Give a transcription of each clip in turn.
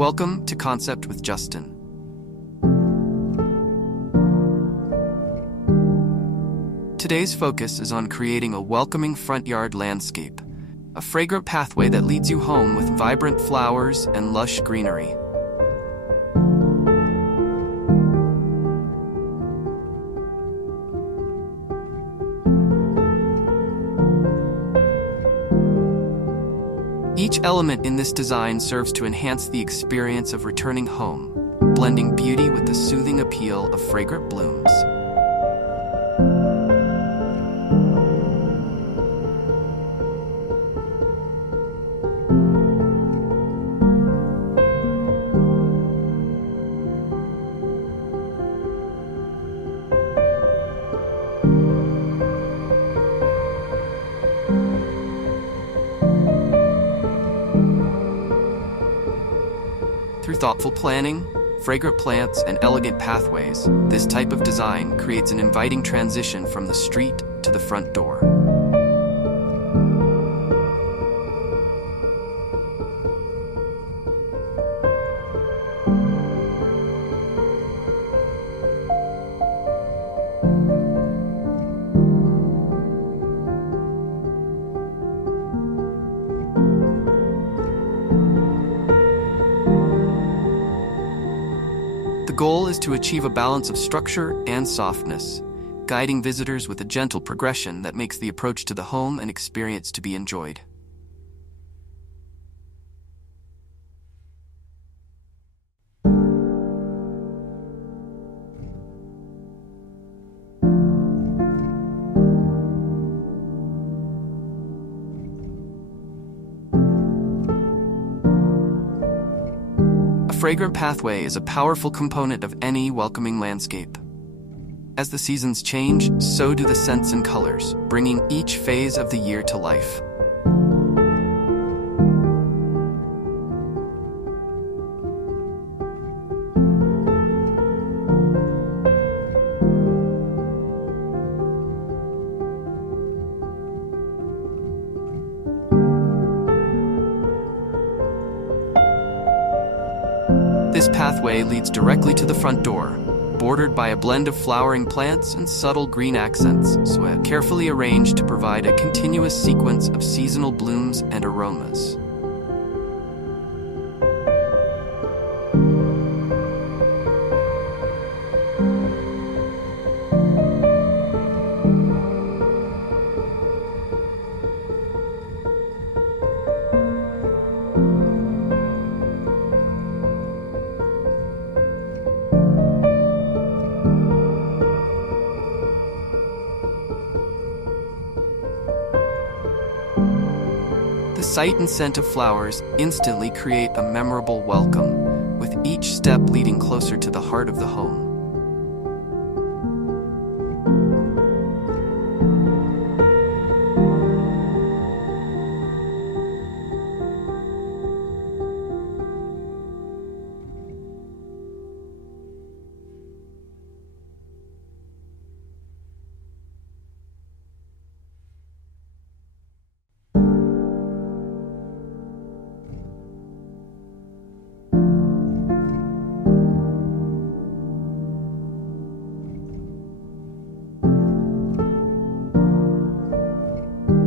Welcome to Concept with Justin. Today's focus is on creating a welcoming front yard landscape, a fragrant pathway that leads you home with vibrant flowers and lush greenery. Each element in this design serves to enhance the experience of returning home, blending beauty with the soothing appeal of fragrant blooms. Through thoughtful planning, fragrant plants, and elegant pathways, this type of design creates an inviting transition from the street to the front door. The goal is to achieve a balance of structure and softness, guiding visitors with a gentle progression that makes the approach to the home an experience to be enjoyed. A fragrant pathway is a powerful component of any welcoming landscape. As the seasons change, so do the scents and colors, bringing each phase of the year to life. This pathway leads directly to the front door, bordered by a blend of flowering plants and subtle green accents, carefully arranged to provide a continuous sequence of seasonal blooms and aromas. The sight and scent of flowers instantly create a memorable welcome, with each step leading closer to the heart of the home.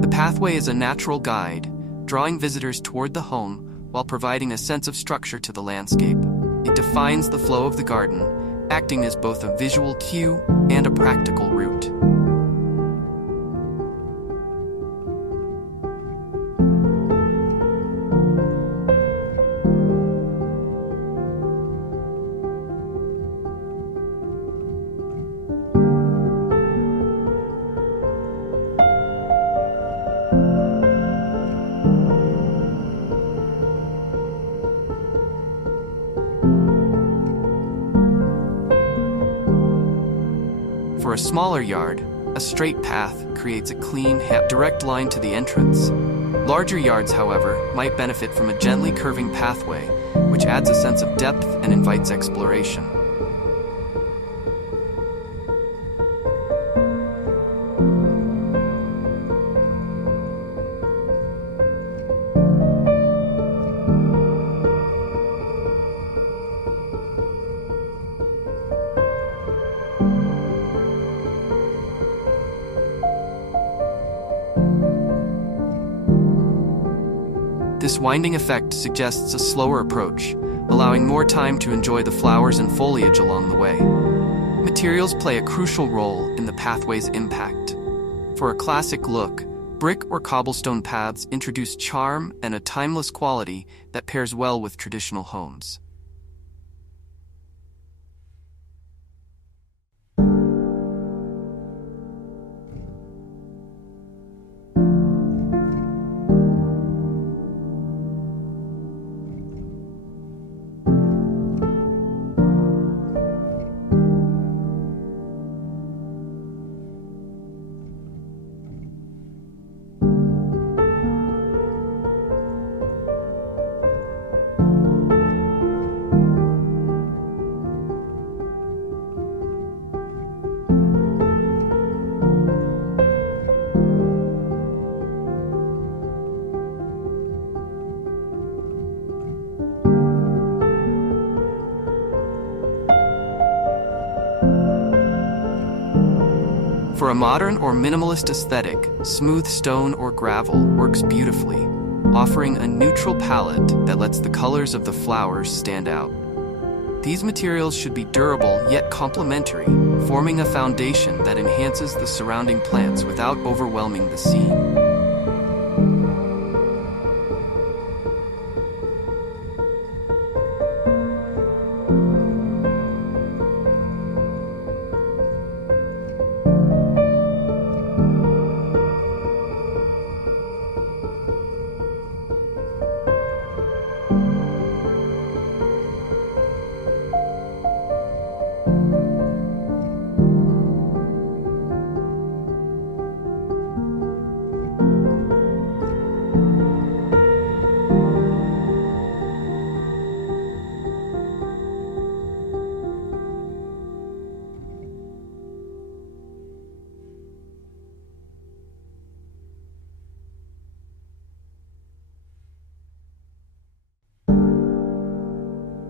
The pathway is a natural guide, drawing visitors toward the home while providing a sense of structure to the landscape. It defines the flow of the garden, acting as both a visual cue and a practical route. For a smaller yard, a straight path creates a clean, direct line to the entrance. Larger yards, however, might benefit from a gently curving pathway, which adds a sense of depth and invites exploration. This winding effect suggests a slower approach, allowing more time to enjoy the flowers and foliage along the way. Materials play a crucial role in the pathway's impact. For a classic look, brick or cobblestone paths introduce charm and a timeless quality that pairs well with traditional homes. For a modern or minimalist aesthetic, smooth stone or gravel works beautifully, offering a neutral palette that lets the colors of the flowers stand out. These materials should be durable yet complementary, forming a foundation that enhances the surrounding plants without overwhelming the scene.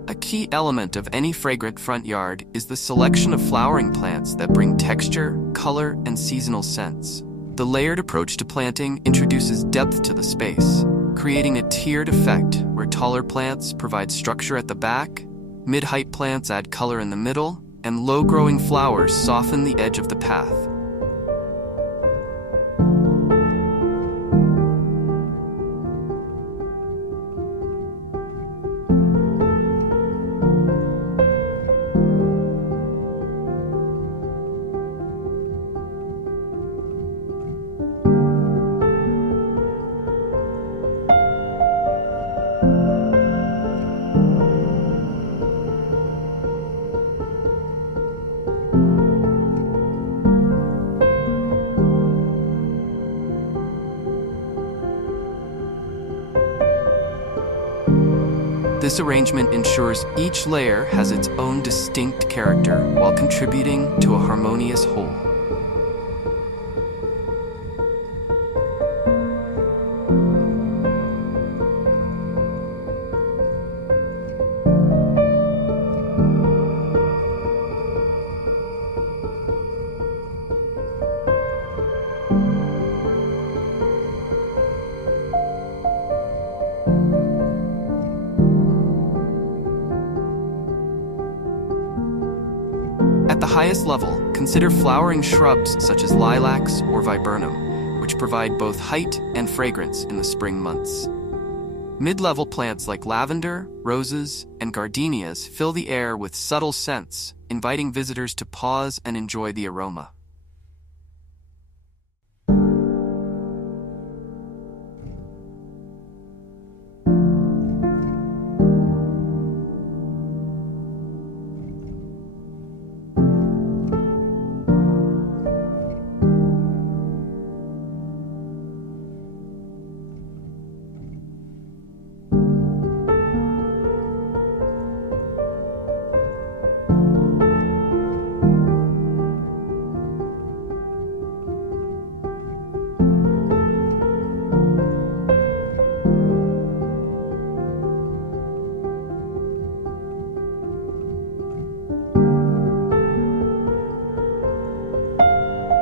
A key element of any fragrant front yard is the selection of flowering plants that bring texture, color, and seasonal scents. The layered approach to planting introduces depth to the space, creating a tiered effect where taller plants provide structure at the back, mid-height plants add color in the middle, and low-growing flowers soften the edge of the path. This arrangement ensures each layer has its own distinct character while contributing to a harmonious whole. At the highest level, consider flowering shrubs such as lilacs or viburnum, which provide both height and fragrance in the spring months. Mid-level plants like lavender, roses, and gardenias fill the air with subtle scents, inviting visitors to pause and enjoy the aroma.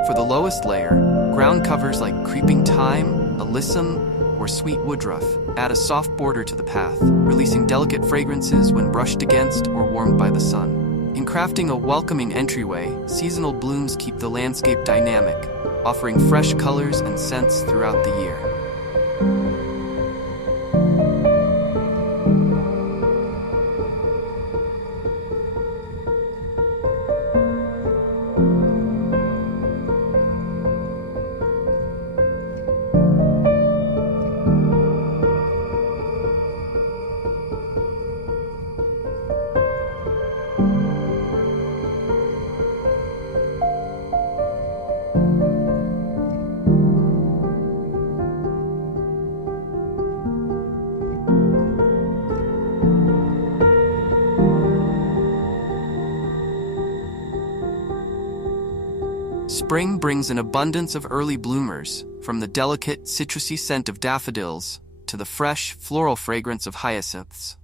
For the lowest layer, ground covers like creeping thyme, alyssum, or sweet woodruff add a soft border to the path, releasing delicate fragrances when brushed against or warmed by the sun. In crafting a welcoming entryway, seasonal blooms keep the landscape dynamic, offering fresh colors and scents throughout the year. Spring brings an abundance of early bloomers, from the delicate, citrusy scent of daffodils to the fresh, floral fragrance of hyacinths.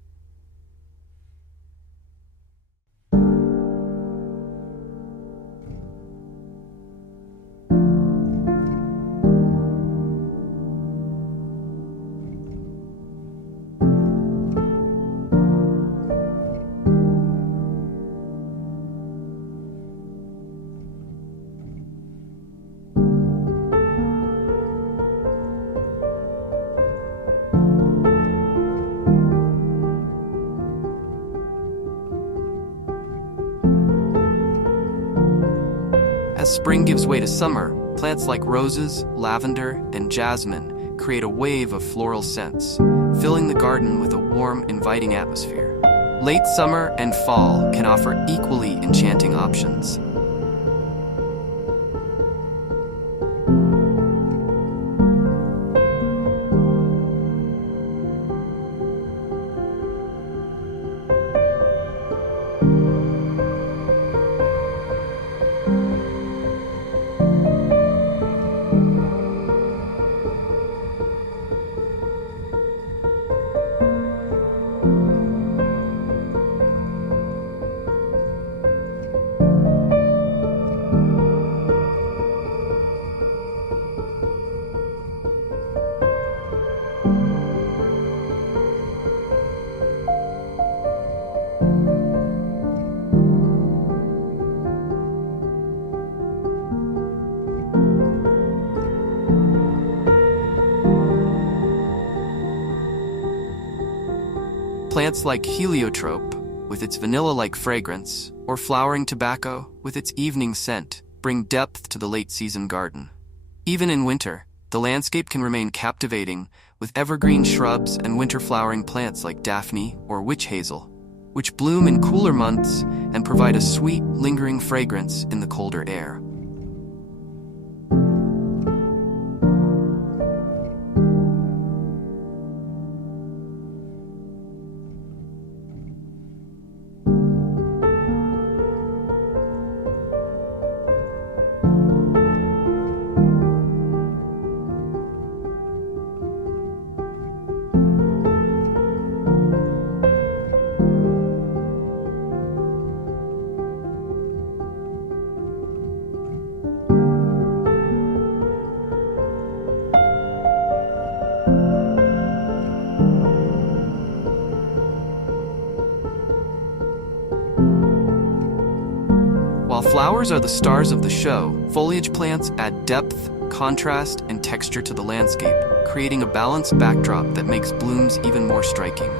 As spring gives way to summer, plants like roses, lavender, and jasmine create a wave of floral scents, filling the garden with a warm, inviting atmosphere. Late summer and fall can offer equally enchanting options. Plants like heliotrope, with its vanilla-like fragrance, or flowering tobacco, with its evening scent, bring depth to the late-season garden. Even in winter, the landscape can remain captivating, with evergreen shrubs and winter-flowering plants like daphne or witch hazel, which bloom in cooler months and provide a sweet, lingering fragrance in the colder air. While flowers are the stars of the show, foliage plants add depth, contrast, and texture to the landscape, creating a balanced backdrop that makes blooms even more striking.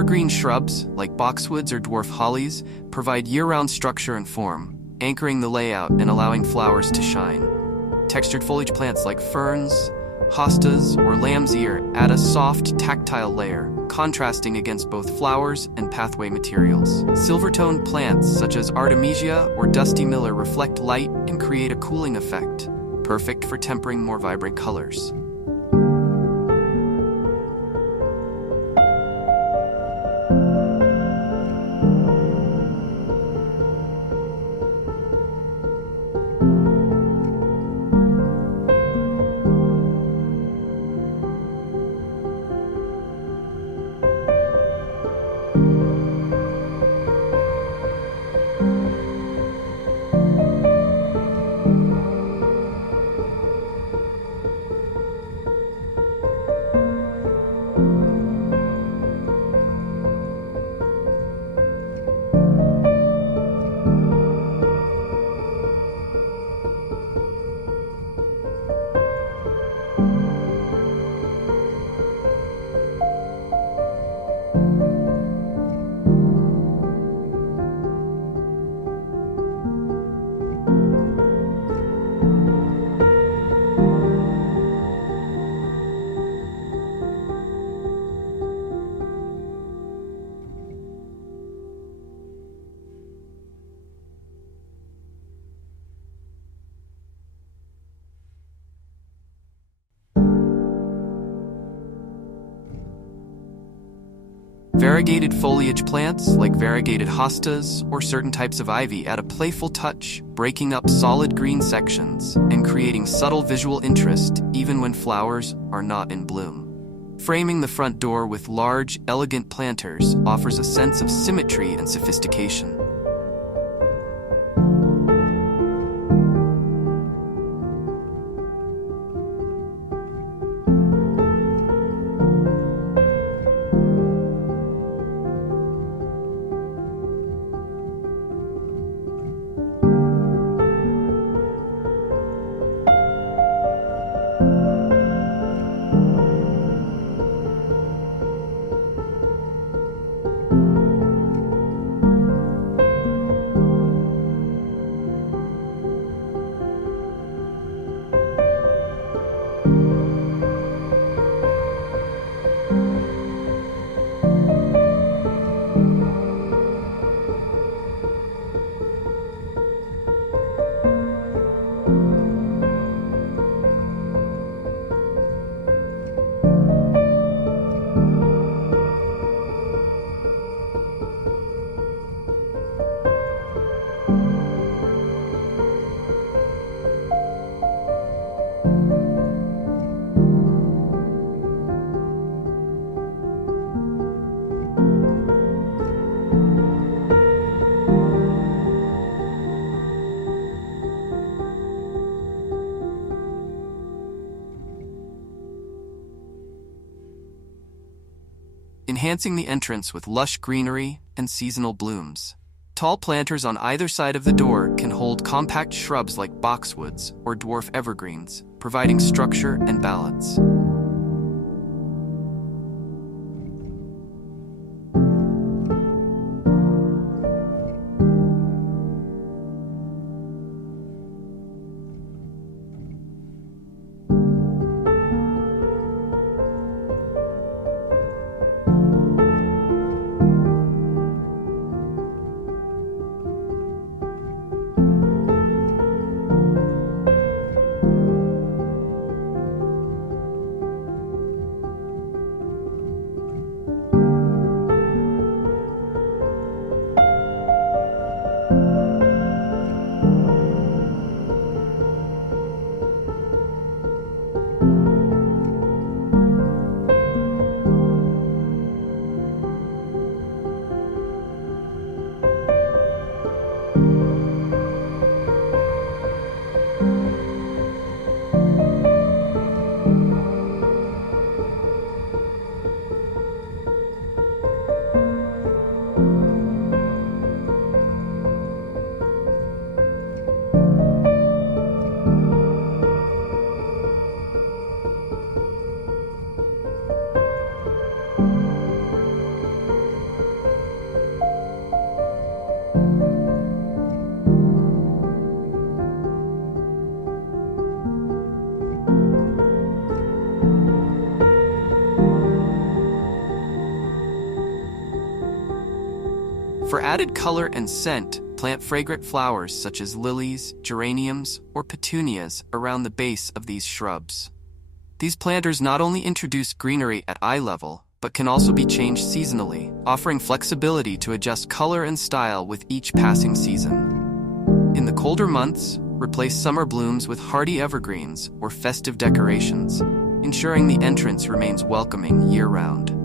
Evergreen shrubs, like boxwoods or dwarf hollies, provide year-round structure and form, anchoring the layout and allowing flowers to shine. Textured foliage plants like ferns, hostas, or lamb's ear add a soft, tactile layer, contrasting against both flowers and pathway materials. Silvertone plants such as Artemisia or Dusty Miller reflect light and create a cooling effect, perfect for tempering more vibrant colors. Variegated foliage plants, like variegated hostas or certain types of ivy, add a playful touch, breaking up solid green sections and creating subtle visual interest even when flowers are not in bloom. Framing the front door with large, elegant planters offers a sense of symmetry and sophistication. Enhancing the entrance with lush greenery and seasonal blooms. Tall planters on either side of the door can hold compact shrubs like boxwoods or dwarf evergreens, providing structure and balance. For added color and scent, plant fragrant flowers such as lilies, geraniums, or petunias around the base of these shrubs. These planters not only introduce greenery at eye level, but can also be changed seasonally, offering flexibility to adjust color and style with each passing season. In the colder months, replace summer blooms with hardy evergreens or festive decorations, ensuring the entrance remains welcoming year-round.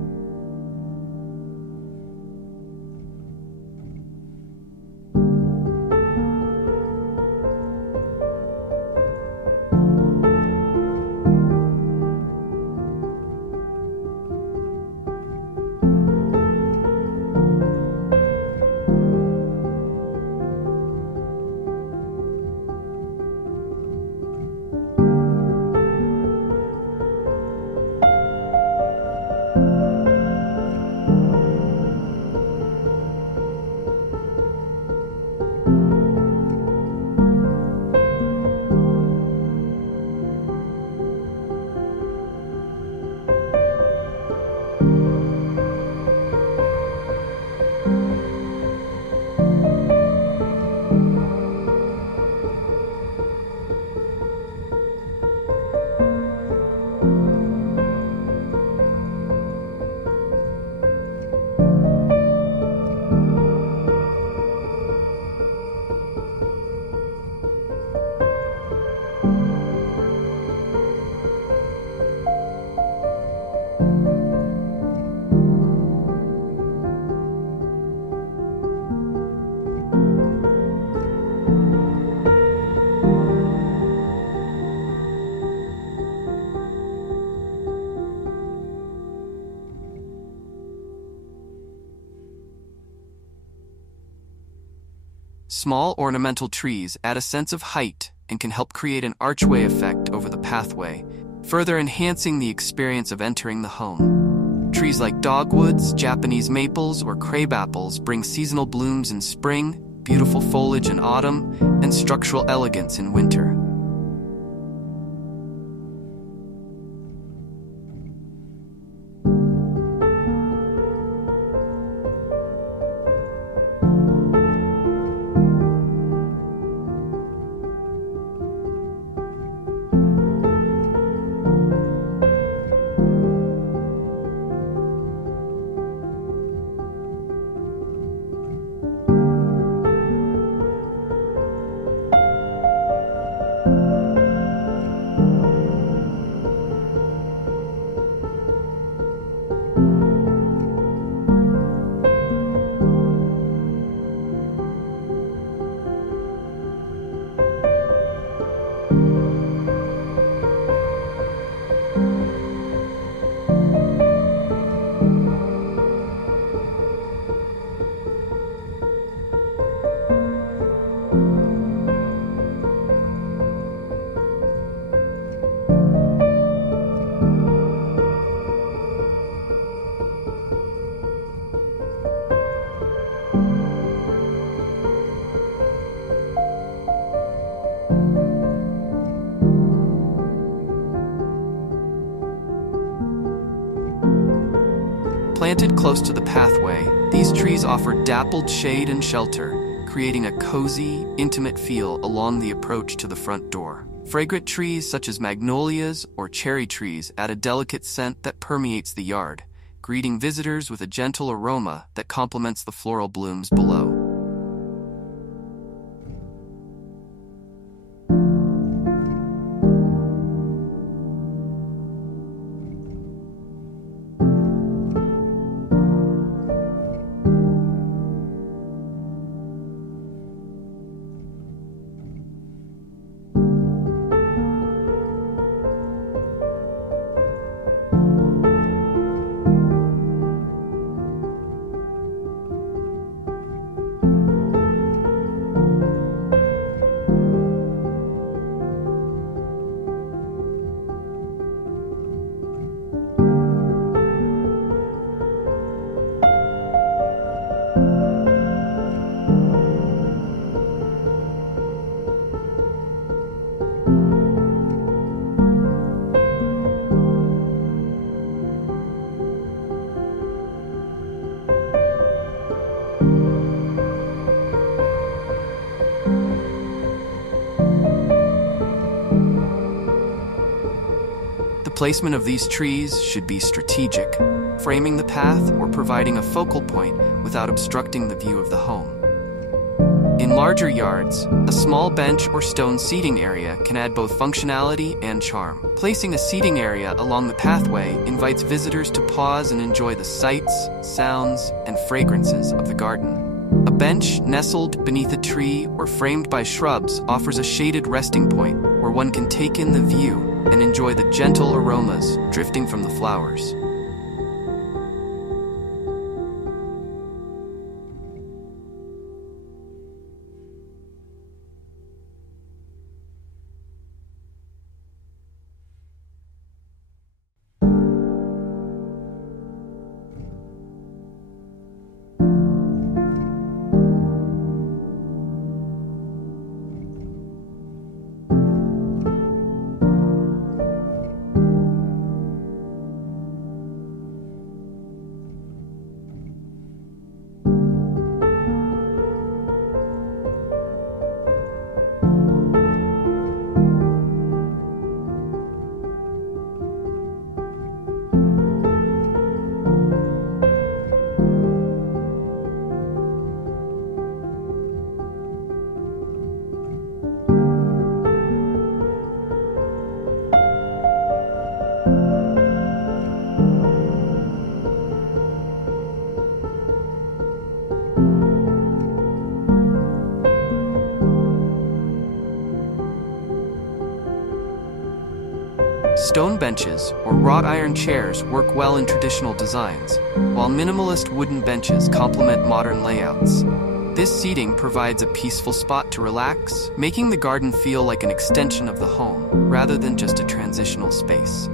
Small ornamental trees add a sense of height and can help create an archway effect over the pathway, further enhancing the experience of entering the home. Trees like dogwoods, Japanese maples, or crabeapples bring seasonal blooms in spring, beautiful foliage in autumn, and structural elegance in winter. Planted close to the pathway, these trees offer dappled shade and shelter, creating a cozy, intimate feel along the approach to the front door. Fragrant trees such as magnolias or cherry trees add a delicate scent that permeates the yard, greeting visitors with a gentle aroma that complements the floral blooms below. placement of these trees should be strategic, framing the path or providing a focal point without obstructing the view of the home. In larger yards, a small bench or stone seating area can add both functionality and charm. Placing a seating area along the pathway invites visitors to pause and enjoy the sights, sounds, and fragrances of the garden. A bench nestled beneath a tree or framed by shrubs offers a shaded resting point where one can take in the view and enjoy the gentle aromas drifting from the flowers. Stone benches or wrought iron chairs work well in traditional designs, while minimalist wooden benches complement modern layouts. This seating provides a peaceful spot to relax, making the garden feel like an extension of the home, rather than just a transitional space.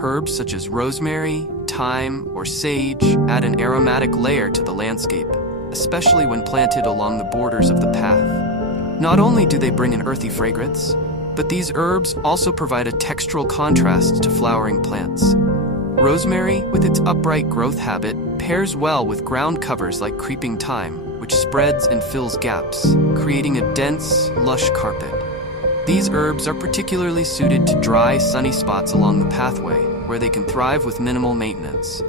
Herbs such as rosemary, thyme, or sage add an aromatic layer to the landscape, especially when planted along the borders of the path. Not only do they bring an earthy fragrance, but these herbs also provide a textural contrast to flowering plants. Rosemary, with its upright growth habit, pairs well with ground covers like creeping thyme, which spreads and fills gaps, creating a dense, lush carpet. These herbs are particularly suited to dry, sunny spots along the pathway, where they can thrive with minimal maintenance.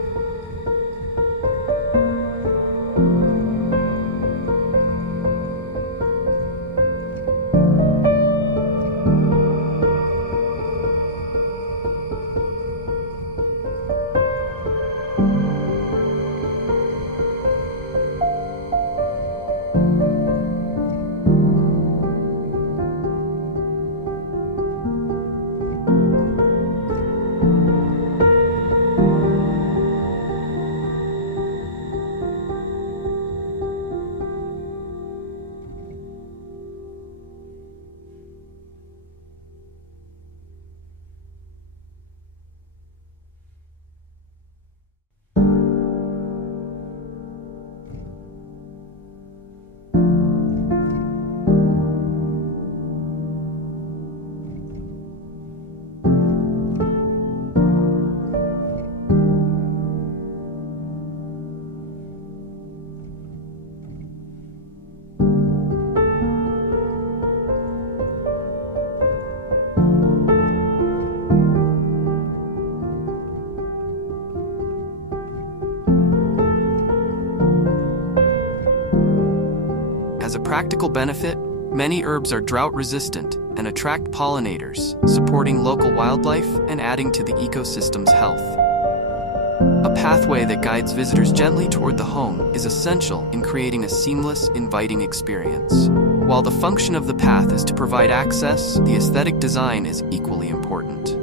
As a practical benefit, many herbs are drought-resistant and attract pollinators, supporting local wildlife and adding to the ecosystem's health. A pathway that guides visitors gently toward the home is essential in creating a seamless, inviting experience. While the function of the path is to provide access, the aesthetic design is equally important.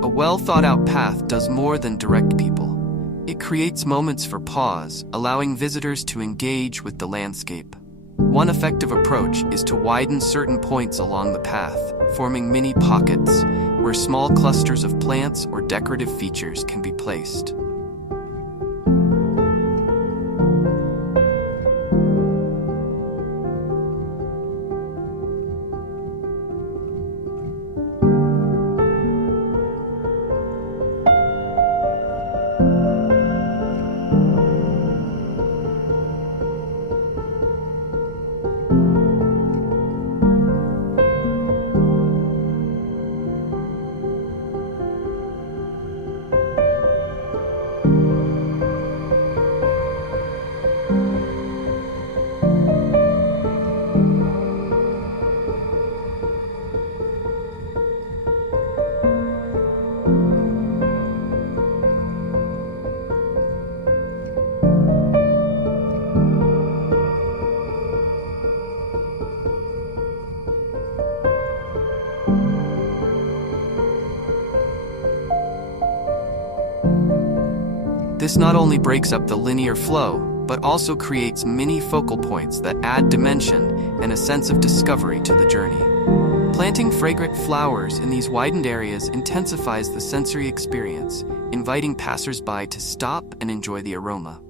A well-thought-out path does more than direct people. It creates moments for pause, allowing visitors to engage with the landscape. One effective approach is to widen certain points along the path, forming mini pockets, where small clusters of plants or decorative features can be placed. This not only breaks up the linear flow, but also creates mini focal points that add dimension and a sense of discovery to the journey. Planting fragrant flowers in these widened areas intensifies the sensory experience, inviting passers-by to stop and enjoy the aroma.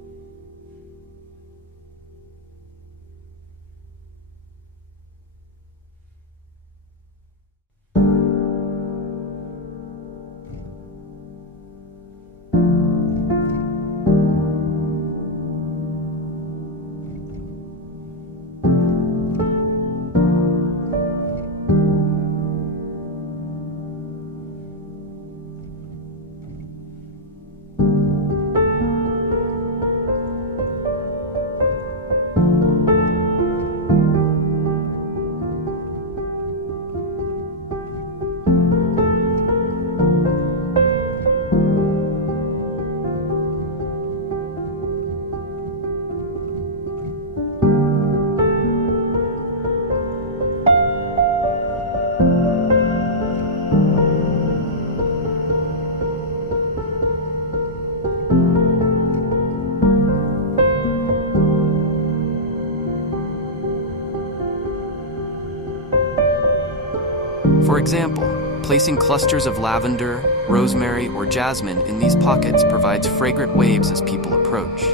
For example, placing clusters of lavender, rosemary, or jasmine in these pockets provides fragrant waves as people approach.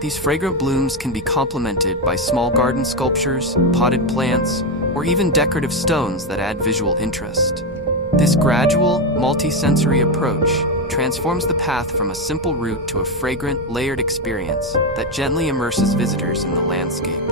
These fragrant blooms can be complemented by small garden sculptures, potted plants, or even decorative stones that add visual interest. This gradual, multi-sensory approach transforms the path from a simple route to a fragrant, layered experience that gently immerses visitors in the landscape.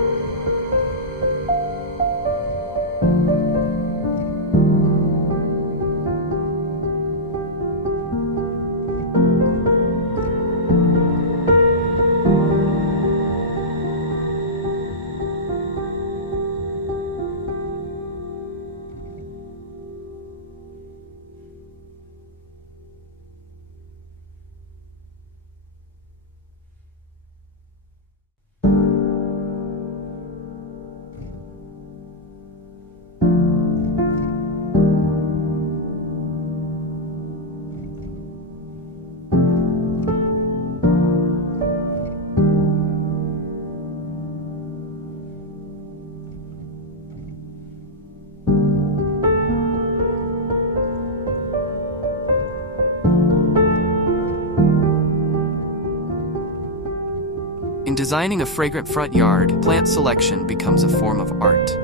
designing a fragrant front yard, plant selection becomes a form of art.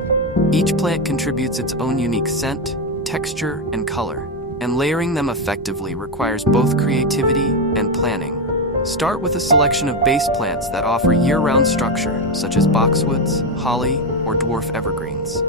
Each plant contributes its own unique scent, texture, and color, and layering them effectively requires both creativity and planning. Start with a selection of base plants that offer year-round structure, such as boxwoods, holly, or dwarf evergreens.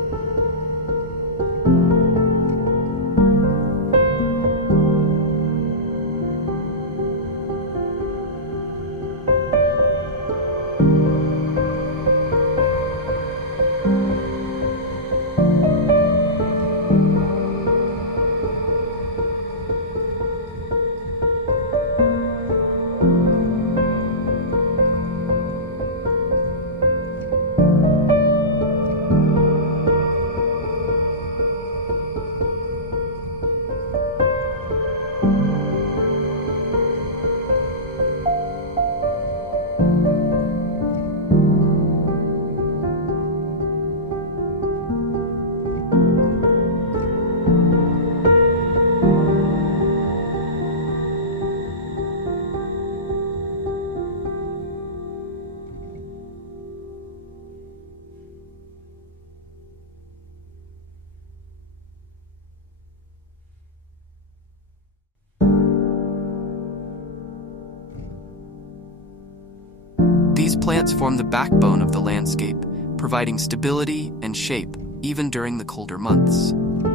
These plants form the backbone of the landscape, providing stability and shape even during the colder months.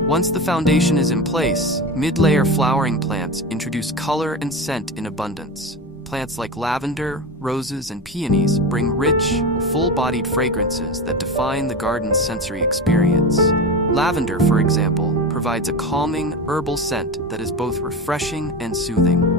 Once the foundation is in place, mid-layer flowering plants introduce color and scent in abundance. Plants like lavender, roses, and peonies bring rich, full-bodied fragrances that define the garden's sensory experience. Lavender, for example, provides a calming, herbal scent that is both refreshing and soothing.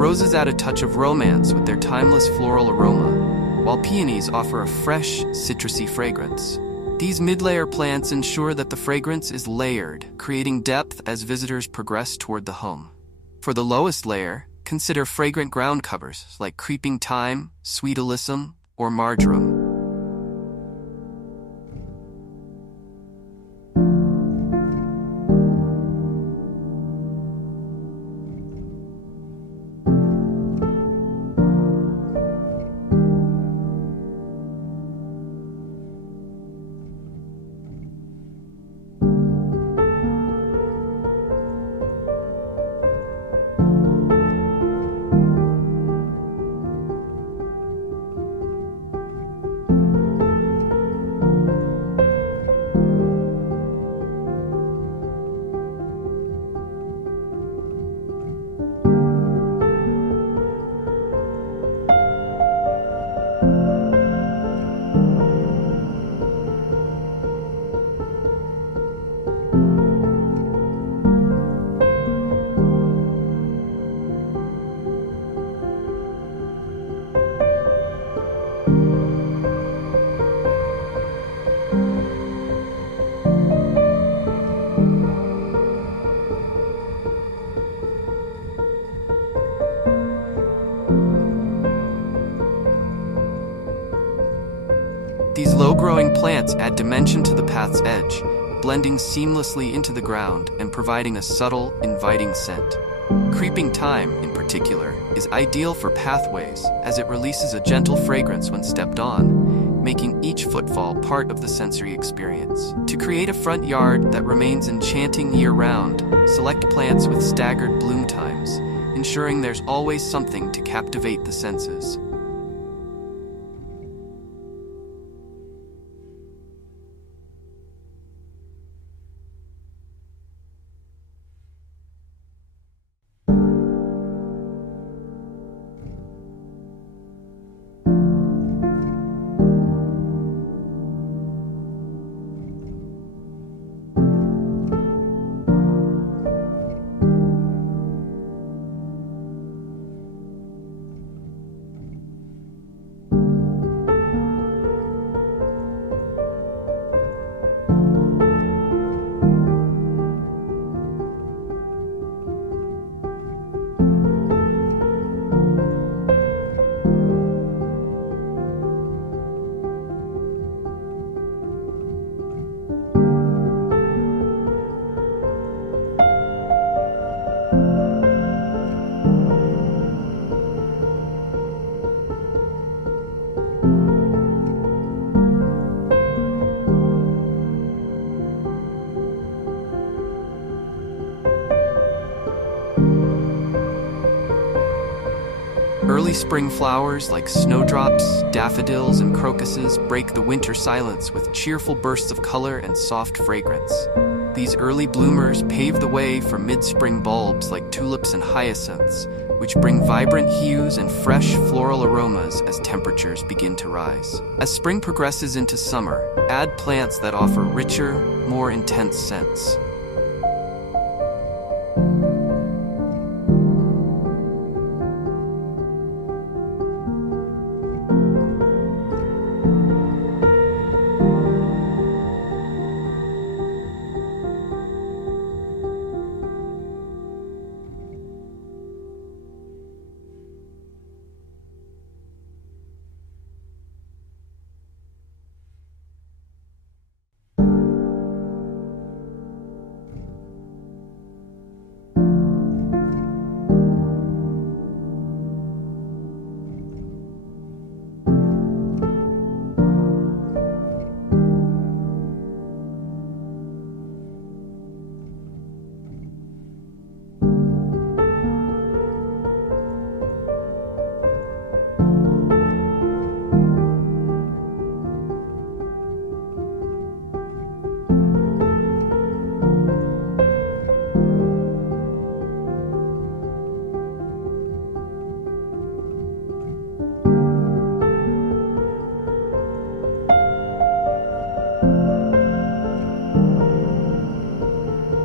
Roses add a touch of romance with their timeless floral aroma, while peonies offer a fresh, citrusy fragrance. These mid-layer plants ensure that the fragrance is layered, creating depth as visitors progress toward the home. For the lowest layer, consider fragrant ground covers like creeping thyme, sweet alyssum, or marjoram. These low-growing plants add dimension to the path's edge, blending seamlessly into the ground and providing a subtle, inviting scent. Creeping thyme, in particular, is ideal for pathways as it releases a gentle fragrance when stepped on, making each footfall part of the sensory experience. To create a front yard that remains enchanting year-round, select plants with staggered bloom times, ensuring there's always something to captivate the senses. Early spring flowers like snowdrops, daffodils, and crocuses break the winter silence with cheerful bursts of color and soft fragrance. These early bloomers pave the way for mid-spring bulbs like tulips and hyacinths, which bring vibrant hues and fresh floral aromas as temperatures begin to rise. As spring progresses into summer, add plants that offer richer, more intense scents.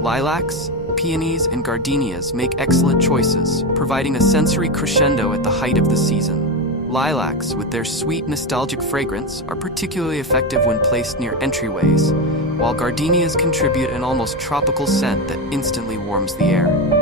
Lilacs, peonies, and gardenias make excellent choices, providing a sensory crescendo at the height of the season. Lilacs, with their sweet, nostalgic fragrance, are particularly effective when placed near entryways, while gardenias contribute an almost tropical scent that instantly warms the air.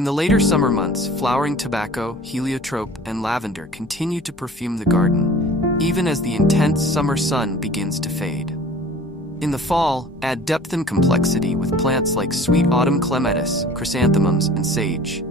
In the later summer months, flowering tobacco, heliotrope, and lavender continue to perfume the garden, even as the intense summer sun begins to fade. In the fall, add depth and complexity with plants like sweet autumn clematis, chrysanthemums, and sage.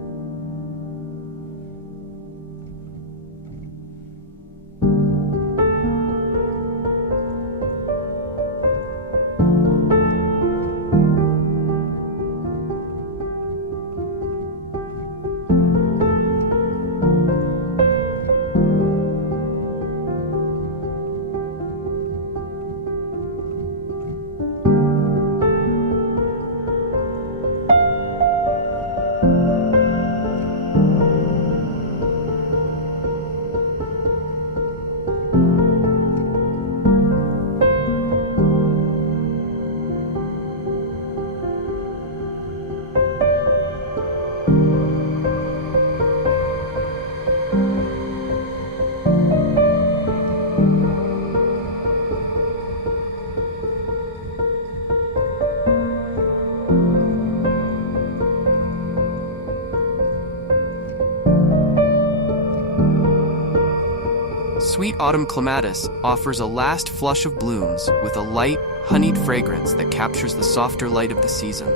Sweet autumn clematis offers a last flush of blooms with a light, honeyed fragrance that captures the softer light of the season,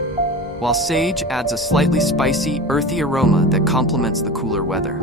while sage adds a slightly spicy, earthy aroma that complements the cooler weather.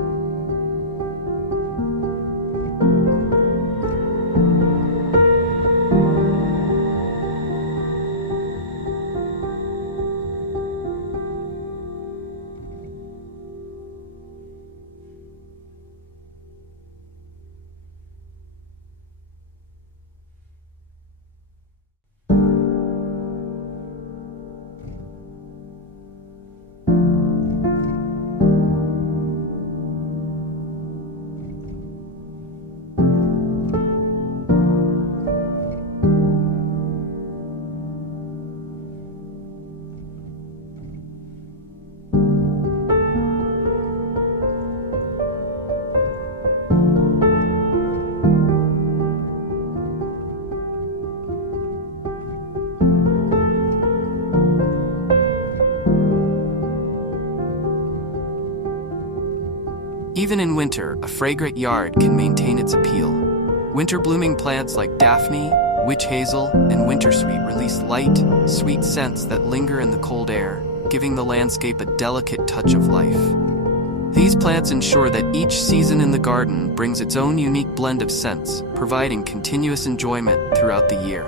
Even in winter, a fragrant yard can maintain its appeal. Winter-blooming plants like daphne, witch hazel, and wintersweet release light, sweet scents that linger in the cold air, giving the landscape a delicate touch of life. These plants ensure that each season in the garden brings its own unique blend of scents, providing continuous enjoyment throughout the year.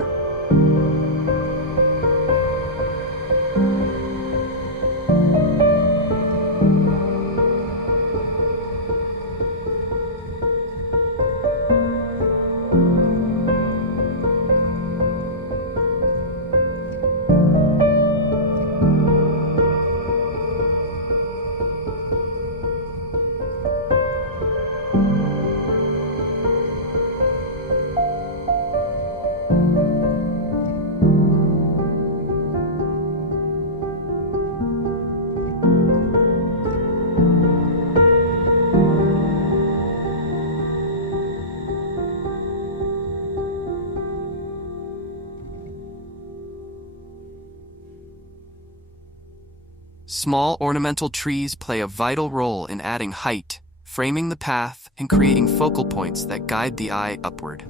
Small ornamental trees play a vital role in adding height, framing the path, and creating focal points that guide the eye upward.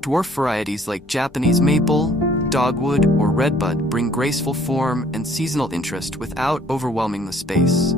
Dwarf varieties like Japanese maple, dogwood, or redbud bring graceful form and seasonal interest without overwhelming the space.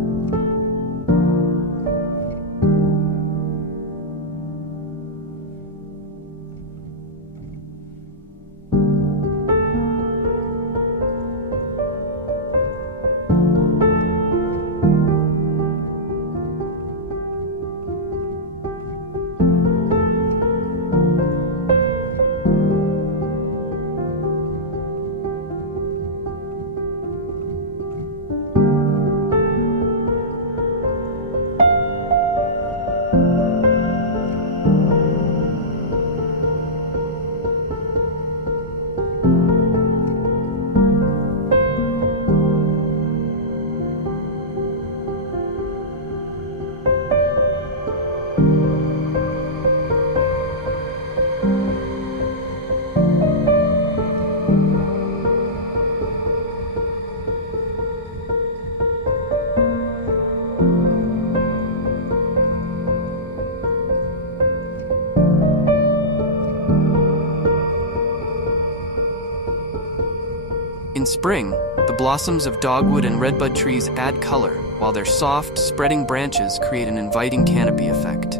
In spring, the blossoms of dogwood and redbud trees add color, while their soft, spreading branches create an inviting canopy effect.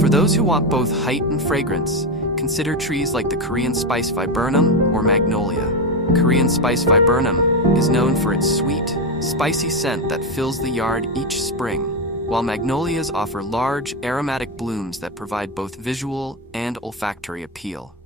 For those who want both height and fragrance, consider trees like the Korean spice viburnum or magnolia. Korean spice viburnum is known for its sweet, spicy scent that fills the yard each spring, while magnolias offer large, aromatic blooms that provide both visual and olfactory appeal.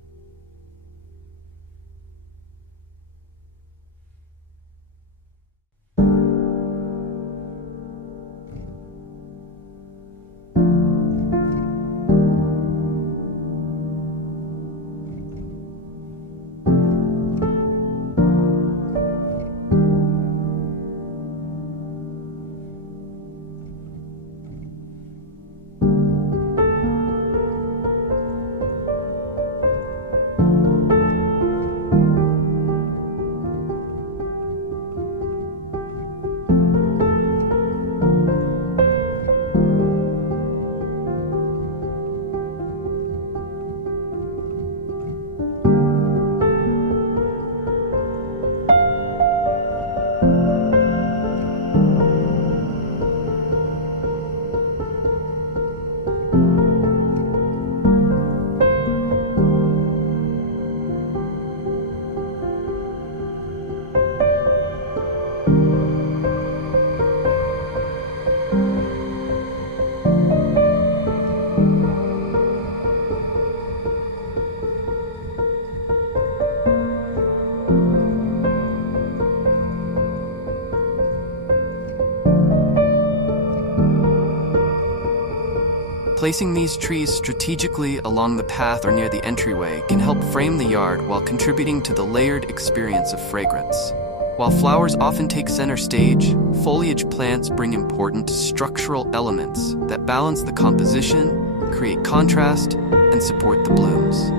Placing these trees strategically along the path or near the entryway can help frame the yard while contributing to the layered experience of fragrance. While flowers often take center stage, foliage plants bring important structural elements that balance the composition, create contrast, and support the blooms.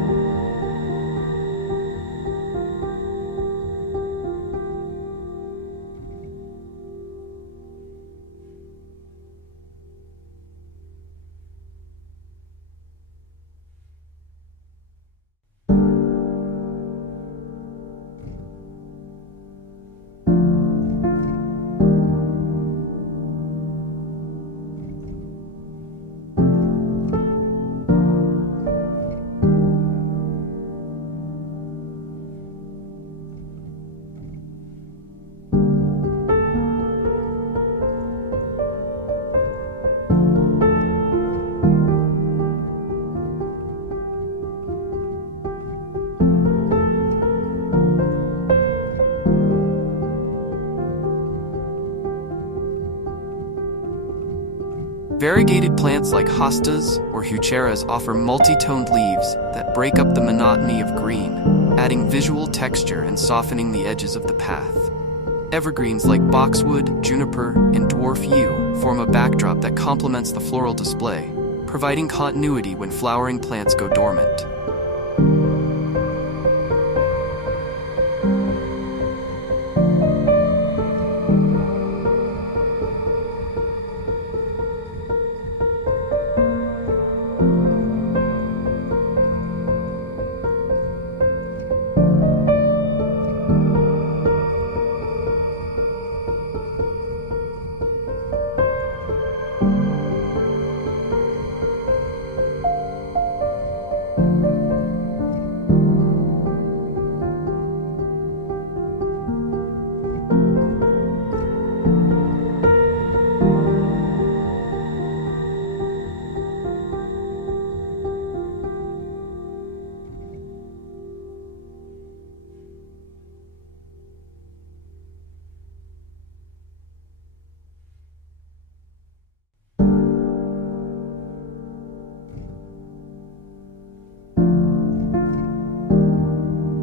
Variegated plants like hostas or heucheras offer multi-toned leaves that break up the monotony of green, adding visual texture and softening the edges of the path. Evergreens like boxwood, juniper, and dwarf yew form a backdrop that complements the floral display, providing continuity when flowering plants go dormant.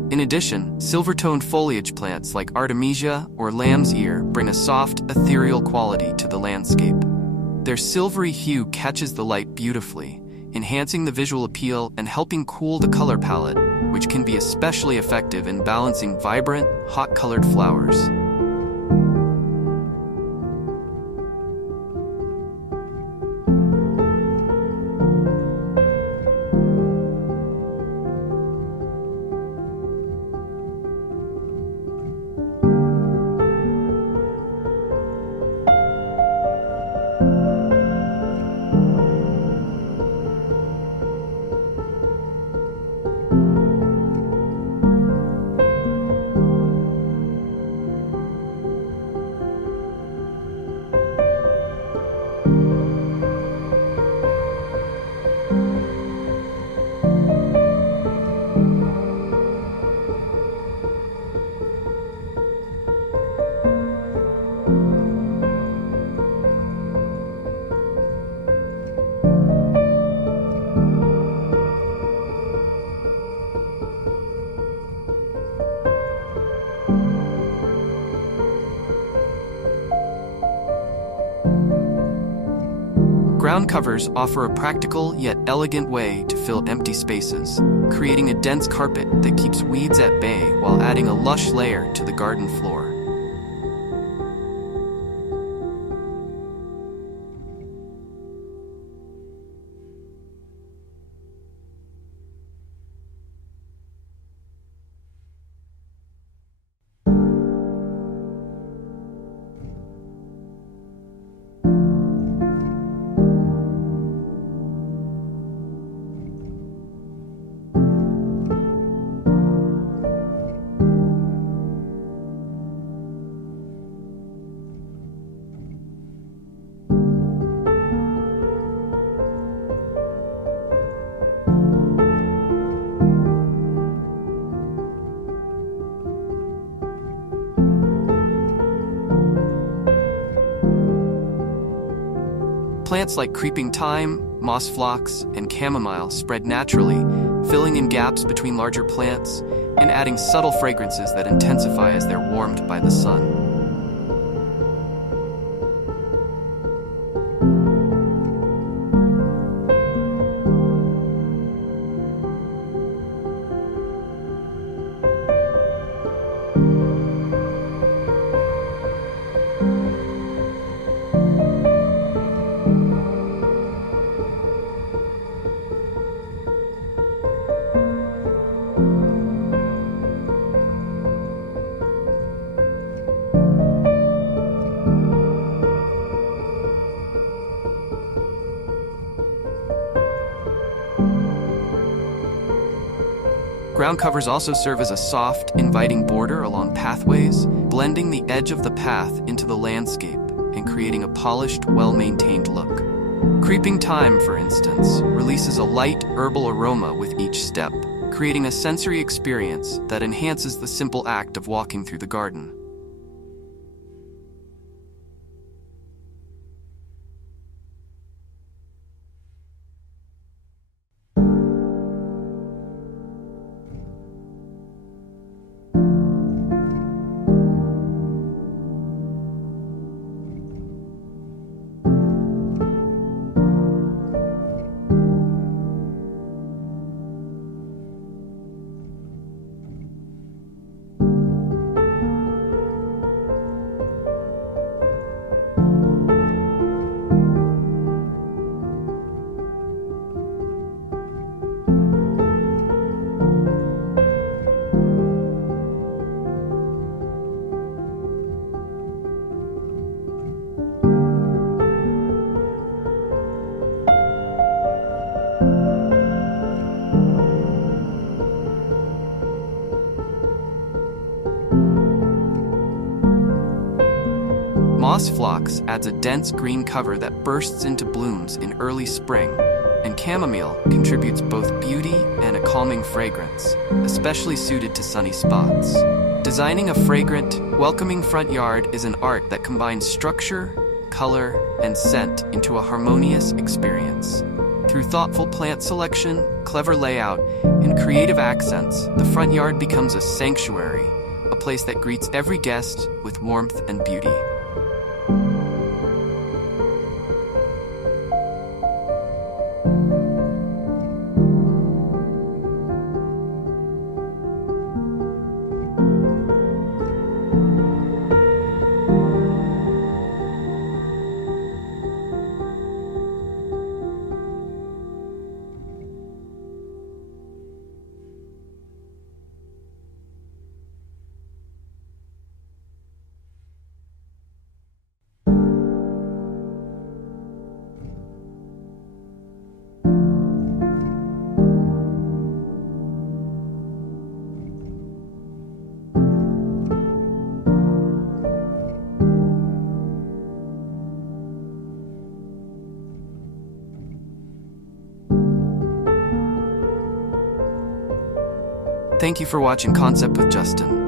In addition, silver-toned foliage plants like artemisia or lamb's ear bring a soft, ethereal quality to the landscape. Their silvery hue catches the light beautifully, enhancing the visual appeal and helping cool the color palette, which can be especially effective in balancing vibrant, hot-colored flowers. Ground covers offer a practical yet elegant way to fill empty spaces, creating a dense carpet that keeps weeds at bay while adding a lush layer to the garden floor. Plants like creeping thyme moss phlox, and chamomile spread naturally, filling in gaps between larger plants and adding subtle fragrances that intensify as they're warmed by the sun. Ground covers also serve as a soft, inviting border along pathways, blending the edge of the path into the landscape and creating a polished, well-maintained look. Creeping thyme, for instance, releases a light, herbal aroma with each step, creating a sensory experience that enhances the simple act of walking through the garden. Moss phlox adds a dense green cover that bursts into blooms in early spring, and chamomile contributes both beauty and a calming fragrance, especially suited to sunny spots. Designing a fragrant, welcoming front yard is an art that combines structure, color, and scent into a harmonious experience. Through thoughtful plant selection, clever layout, and creative accents, the front yard becomes a sanctuary, a place that greets every guest with warmth and beauty. Thank you for watching Concept with Justin.